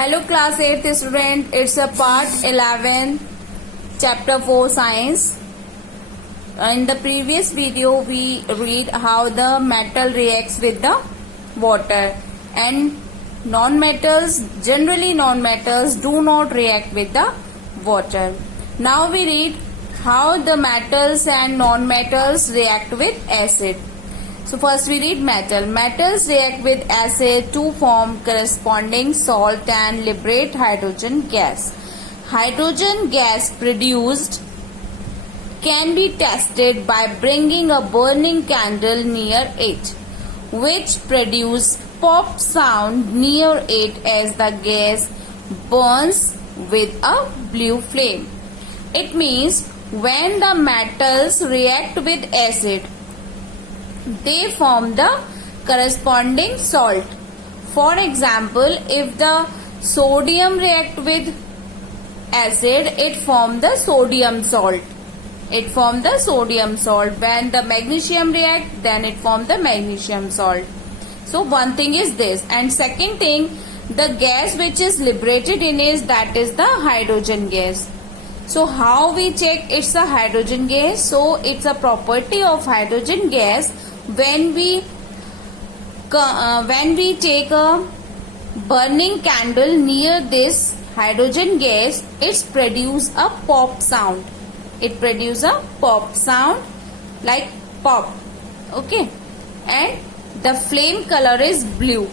Hello class 8th student, it's a part 11 chapter 4 science. In the previous video we read how the metal reacts with the water and generally non-metals do not react with the water. Now we read how the metals and non-metals react with acid. So first we read metal. Metals react with acid to form corresponding salt and liberate hydrogen gas. Hydrogen gas produced can be tested by bringing a burning candle near it, which produce pop sound near it as the gas burns with a blue flame. It means when the metals react with acid, they form the corresponding salt. For example, if the sodium react with acid, it form the sodium salt. When the magnesium react, then it form the magnesium salt. So one thing is this, and second thing, the gas which is liberated in is that is the hydrogen gas. So how we check it's a hydrogen gas? So it's a property of hydrogen gas. When we take a burning candle near this hydrogen gas, it produce a pop sound. It produce a pop sound like pop. Okay, and the flame color is blue.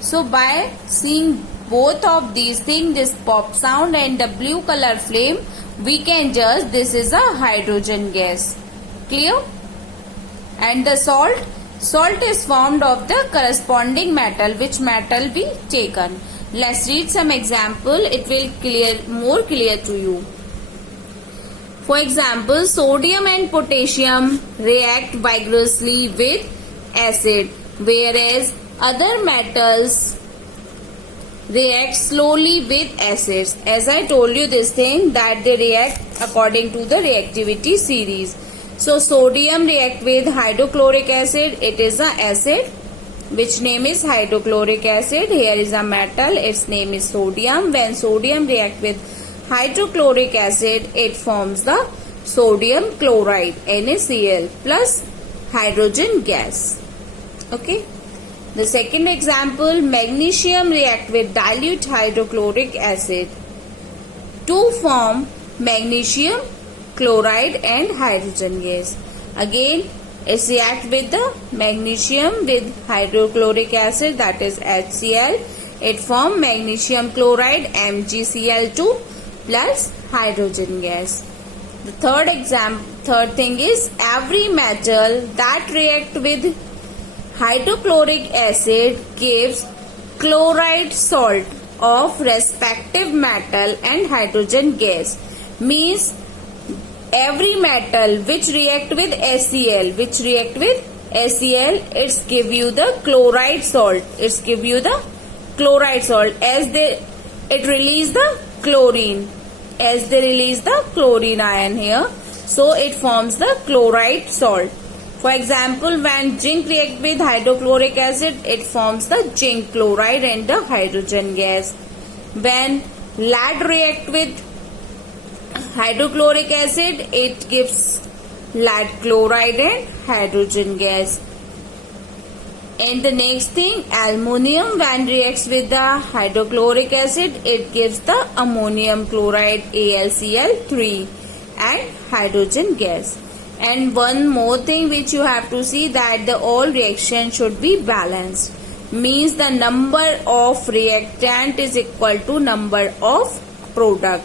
So by seeing both of these things, this pop sound and the blue color flame, we can judge this is a hydrogen gas. Clear? And the salt is formed of the corresponding metal, which metal be taken. Let's read some example, it will more clear to you. For example, sodium and potassium react vigorously with acid, whereas other metals react slowly with acids. As I told you this thing, that they react according to the reactivity series. So sodium react with hydrochloric acid, it is a acid which name is hydrochloric acid. Here is a metal, its name is sodium. When sodium react with hydrochloric acid, it forms the sodium chloride, NaCl, plus hydrogen gas. Okay. The second example, magnesium react with dilute hydrochloric acid to form magnesium chloride and hydrogen gas. Again, it react with the magnesium with hydrochloric acid, that is HCl. It form magnesium chloride, MgCl2, plus hydrogen gas. The third thing is, every metal that react with hydrochloric acid gives chloride salt of respective metal and hydrogen gas. Means every metal which react with HCl, it's give you the chloride salt. As it release the chlorine. As they release the chlorine ion here, so it forms the chloride salt. For example, when zinc react with hydrochloric acid, it forms the zinc chloride and the hydrogen gas. When lead react with hydrochloric acid, it gives lead chloride and hydrogen gas. And the next thing, aluminum when reacts with the hydrochloric acid, it gives the ammonium chloride, AlCl3, and hydrogen gas. And one more thing which you have to see, that the all reaction should be balanced. Means the number of reactant is equal to number of product.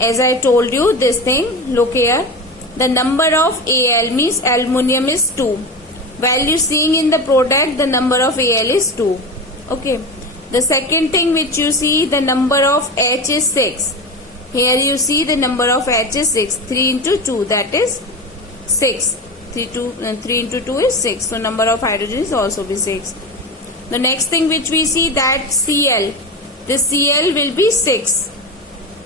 As I told you this thing, look here. The number of Al means aluminum is 2. Value seeing in the product, the number of Al is 2. Okay. The second thing which you see, the number of H is 6. Here you see the number of H is 6. 3 into 2, that is 6. 3 into 2 is 6. So number of hydrogen is also be 6. The next thing which we see, that Cl. The Cl will be 6.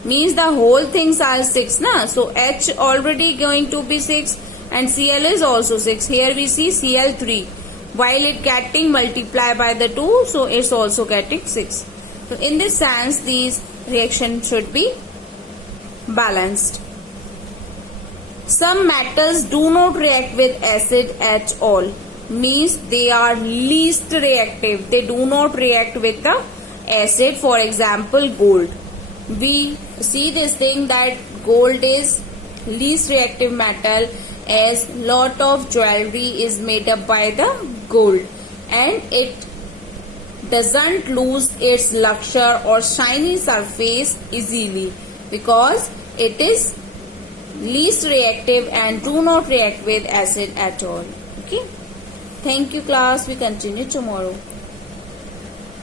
Means the whole things are 6, na? So H already going to be 6 and Cl is also 6. Here we see Cl3. while it getting multiplied by the 2, so it's also getting 6. So in this sense, these reactions should be balanced. Some metals do not react with acid at all, means they are least reactive. They do not react with the acid. For example, gold. We see this thing that gold is least reactive metal, as lot of jewelry is made up by the gold, and it doesn't lose its luster or shiny surface easily because it is least reactive and do not react with acid at all. Okay, thank you class, we continue tomorrow.